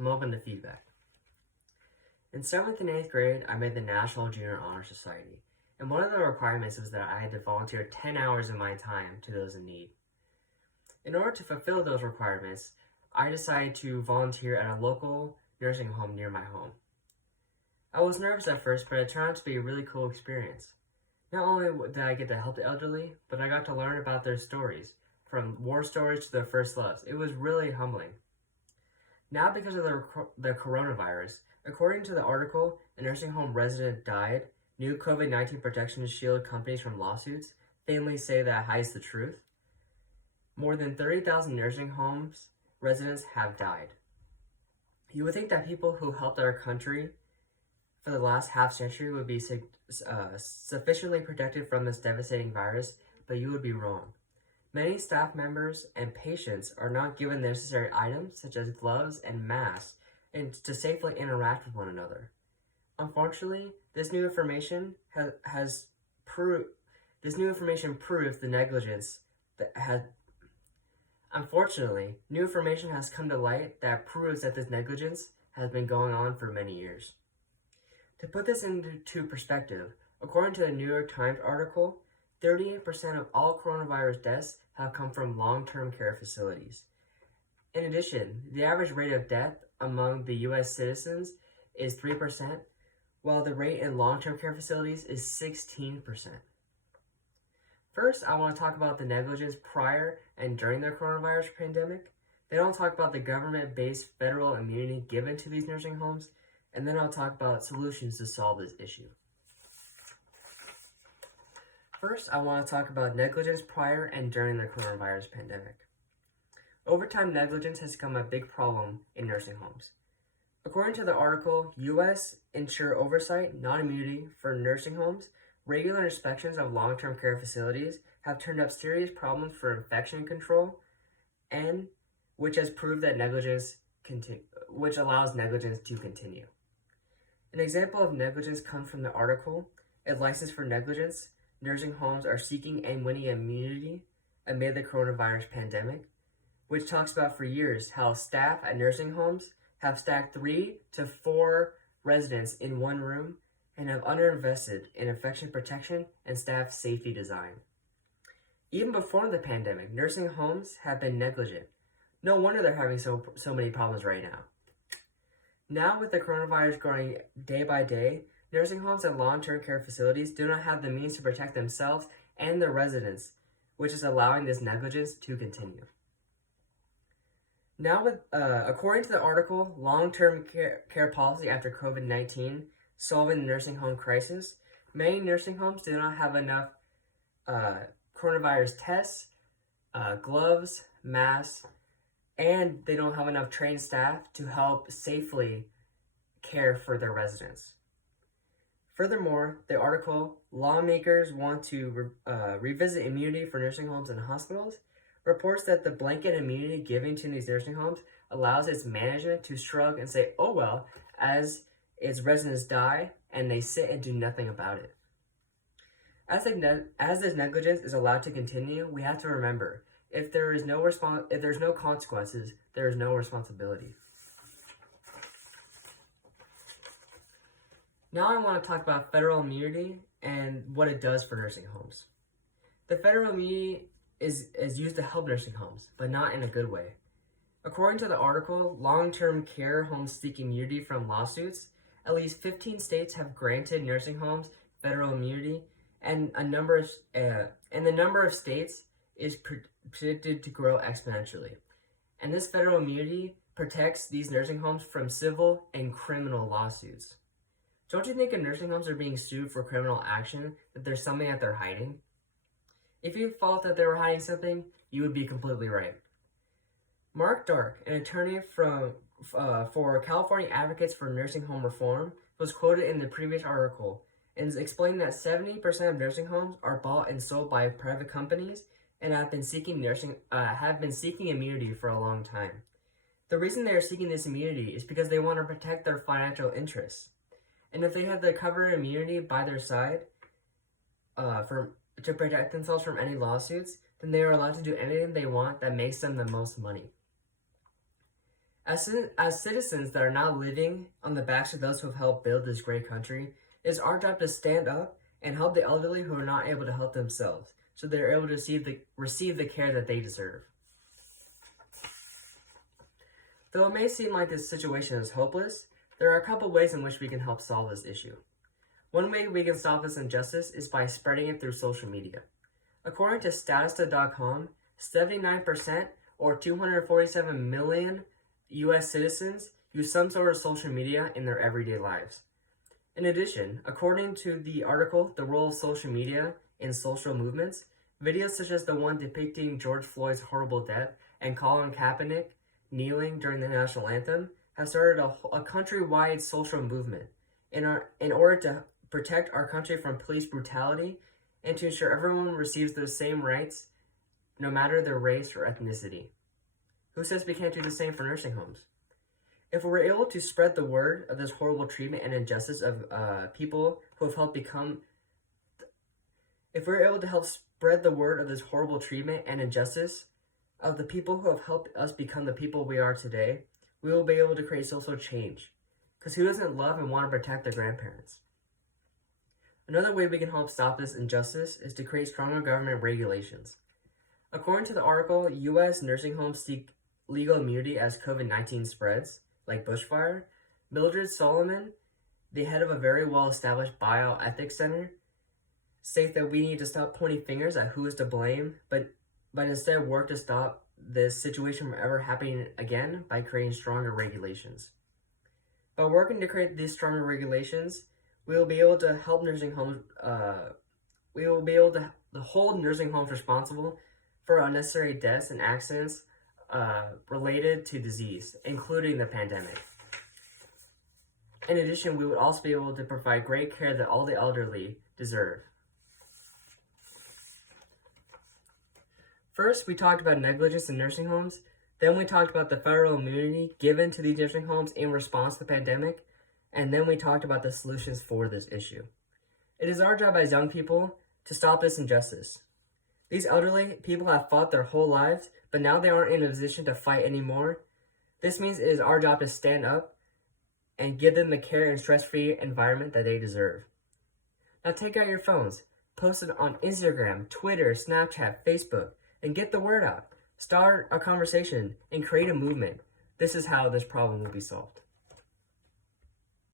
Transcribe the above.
I'm open to feedback. In 7th and 8th grade, I made the National Junior Honor Society, and one of the requirements was that I had to volunteer 10 hours of my time to those in need. In order to fulfill those requirements, I decided to volunteer at a local nursing home near my home. I was nervous at first, but it turned out to be a really cool experience. Not only did I get to help the elderly, but I got to learn about their stories, from war stories to their first loves. It was really humbling. Now, because of the coronavirus, according to the article, a nursing home resident died. New COVID-19 protection to shield companies from lawsuits. Families say that hides the truth. More than 30,000 nursing homes residents have died. You would think that people who helped our country for the last half century would be sufficiently protected from this devastating virus, but you would be wrong. Many staff members and patients are not given the necessary items, such as gloves and masks, and to safely interact with one another. Unfortunately, this new information proves the negligence that has. Unfortunately, new information has come to light that proves that this negligence has been going on for many years. To put this into perspective, according to the New York Times article, 38% of all coronavirus deaths have come from long-term care facilities. In addition, the average rate of death among the U.S. citizens is 3%, while the rate in long-term care facilities is 16%. First, I want to talk about the negligence prior and during the coronavirus pandemic. Then I'll talk about the government-based federal immunity given to these nursing homes, and then I'll talk about solutions to solve this issue. First, I want to talk about negligence prior and during the coronavirus pandemic. Overtime negligence has become a big problem in nursing homes. According to the article, U.S. ensure oversight, not immunity, for nursing homes, regular inspections of long-term care facilities have turned up serious problems for infection control, and which has proved that which allows negligence to continue. An example of negligence comes from the article, A License for Negligence. Nursing homes are seeking and winning immunity amid the coronavirus pandemic, which talks about for years how staff at nursing homes have stacked 3 to 4 residents in one room and have underinvested in infection protection and staff safety design. Even before the pandemic, nursing homes have been negligent. No wonder they're having so many problems right now. Now, with the coronavirus growing day by day, nursing homes and long-term care facilities do not have the means to protect themselves and their residents, which is allowing this negligence to continue. Now, according to the article, Long-Term Care Policy After COVID-19, Solving the Nursing Home Crisis, many nursing homes do not have enough coronavirus tests, gloves, masks, and they don't have enough trained staff to help safely care for their residents. Furthermore, the article, Lawmakers Want to Revisit Immunity for Nursing Homes and Hospitals, reports that the blanket immunity given to these nursing homes allows its management to shrug and say, oh well, as its residents die, and they sit and do nothing about it. As this negligence is allowed to continue, we have to remember, if there's no consequences, there is no responsibility. Now I want to talk about federal immunity and what it does for nursing homes. The federal immunity is used to help nursing homes, but not in a good way. According to the article, Long-Term Care Homes Seek Immunity from Lawsuits, at least 15 states have granted nursing homes federal immunity, and the number of states is predicted to grow exponentially. And this federal immunity protects these nursing homes from civil and criminal lawsuits. Don't you think if nursing homes are being sued for criminal action, that there's something that they're hiding? If you thought that they were hiding something, you would be completely right. Mark Dark, an attorney for California Advocates for Nursing Home Reform, was quoted in the previous article and explained that 70% of nursing homes are bought and sold by private companies and have been seeking immunity for a long time. The reason they are seeking this immunity is because they want to protect their financial interests. And if they have the covered immunity by their side to protect themselves from any lawsuits, then they are allowed to do anything they want that makes them the most money. As citizens that are now living on the backs of those who have helped build this great country, it is our job to stand up and help the elderly who are not able to help themselves, so they're able to receive the care that they deserve. Though it may seem like this situation is hopeless, there are a couple ways in which we can help solve this issue. One way we can stop this injustice is by spreading it through social media. According to Statista.com, 79% or 247 million U.S. citizens use some sort of social media in their everyday lives. In addition, according to the article, The Role of Social Media in Social Movements, videos such as the one depicting George Floyd's horrible death and Colin Kaepernick kneeling during the national anthem have started a countrywide social movement in order to protect our country from police brutality and to ensure everyone receives those same rights no matter their race or ethnicity. Who says we can't do the same for nursing homes? If we're able to spread the word of this horrible treatment and injustice of people who have helped become, if we're able to help spread the word of this horrible treatment and injustice of the people who have helped us become the people we are today, we will be able to create social change. Because who doesn't love and want to protect their grandparents? Another way we can help stop this injustice is to create stronger government regulations. According to the article, U.S. nursing homes seek legal immunity as COVID-19 spreads, like bushfire. Mildred Solomon, the head of a very well-established bioethics center, states that we need to stop pointing fingers at who is to blame, but instead work to stop this situation from ever happening again by creating stronger regulations. By working to create these stronger regulations, we will be able to help nursing homes. We will be able to hold nursing homes responsible for unnecessary deaths and accidents related to disease, including the pandemic. In addition, we would also be able to provide great care that all the elderly deserve. First, we talked about negligence in nursing homes. Then we talked about the federal immunity given to these nursing homes in response to the pandemic. And then we talked about the solutions for this issue. It is our job as young people to stop this injustice. These elderly people have fought their whole lives, but now they aren't in a position to fight anymore. This means it is our job to stand up and give them the care and stress-free environment that they deserve. Now take out your phones, post it on Instagram, Twitter, Snapchat, Facebook, and get the word out. Start a conversation and create a movement. This is how this problem will be solved.